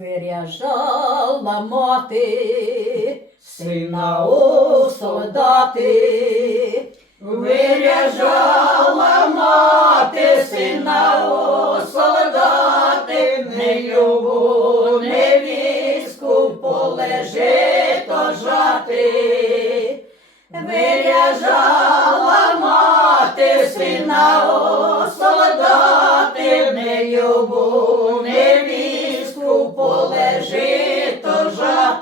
Виряжала мати сина у солдати, виряжала мати сина у солдати, не любу невістку полежи то жати. Виряжала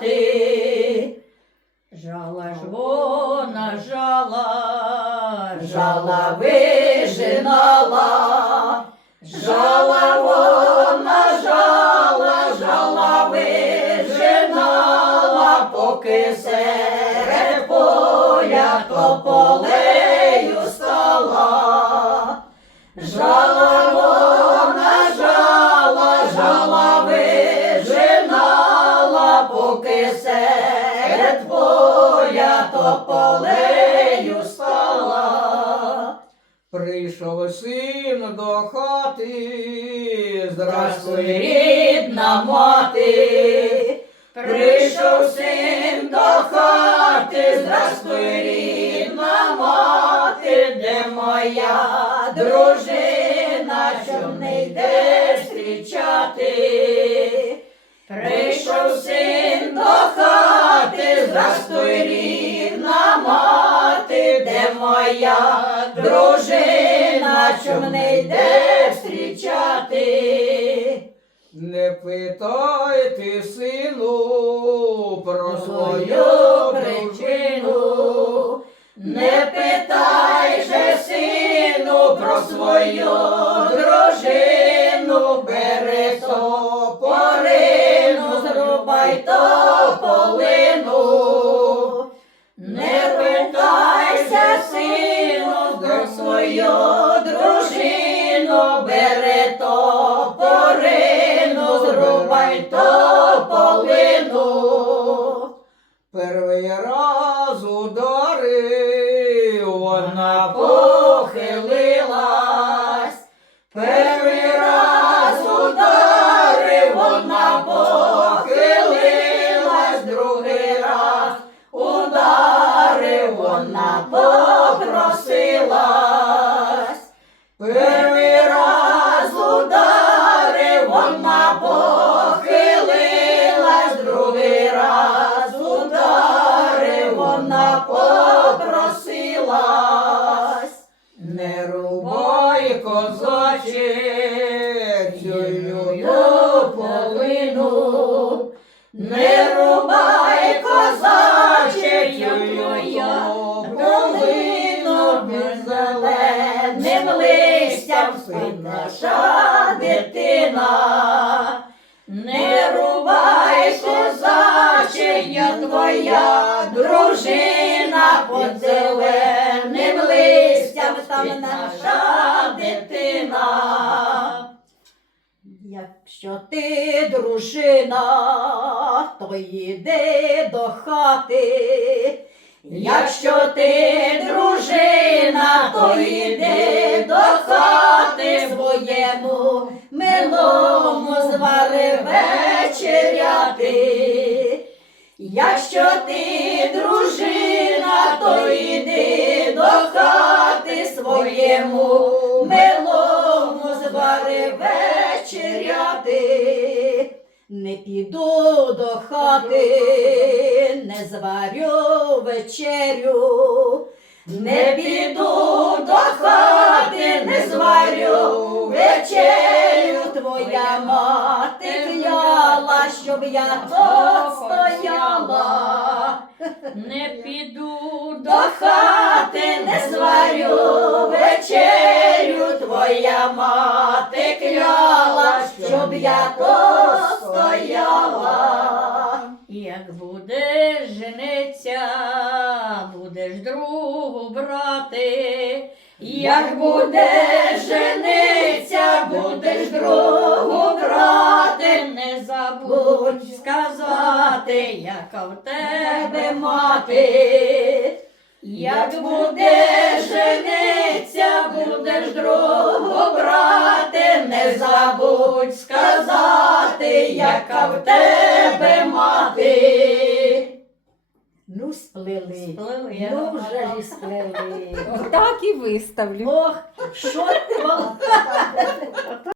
то. Жала ж вона жала, жала вижинала, жала вона жала, жала вижинала, поки серед поля тополею поля тополею стала. Прийшов син до хати, Здравствуй, рідна мати, прийшов син до хати, здравствуй, рідна мати, де моя дружина, що не йде зустрічати. Прийшов син рідна мати, де моя дружина, що не йде зустрічати. Не питайте, сину, про свою причину, не питай же, сину, про свою про свою дружину, бери то порину, зрубай то полину. Перший раз ударив, вона похилилась, перший раз ударив, вона похилилась, другий раз ударив, вона попросилась. Козаче, цю Цю полину, не рубай козаче, я долину, зеленим листям спить наша дитина. Не рубай козаче, я твоя дружина, під зеленим листям там Якщо ти дружина, то йди до хати. Якщо ти дружина, то йди до хати своєму милому звари вечеряти. Якщо ти дружина, то йди до хати своєму милому звари вечеряти. Не піду до хати, не зварю вечерю. Не піду до хати, не зварю вечерю. Твоя мати кляла, щоб я тут стояла. Не піду До хати не зварю вечерю, твоя мати кляла, щоб я стояла. Як будеш жениться, будеш другу брати. Як будеш жениться, будеш другу брати, не забудь сказати, яка в тебе мати. Як буде жениться, будеш другу забудь сказати, яка в тебе мати. Ну, сплели. Сплили, Ну, вже ж і сплели. Так і виставлю. Ох, що ти мала?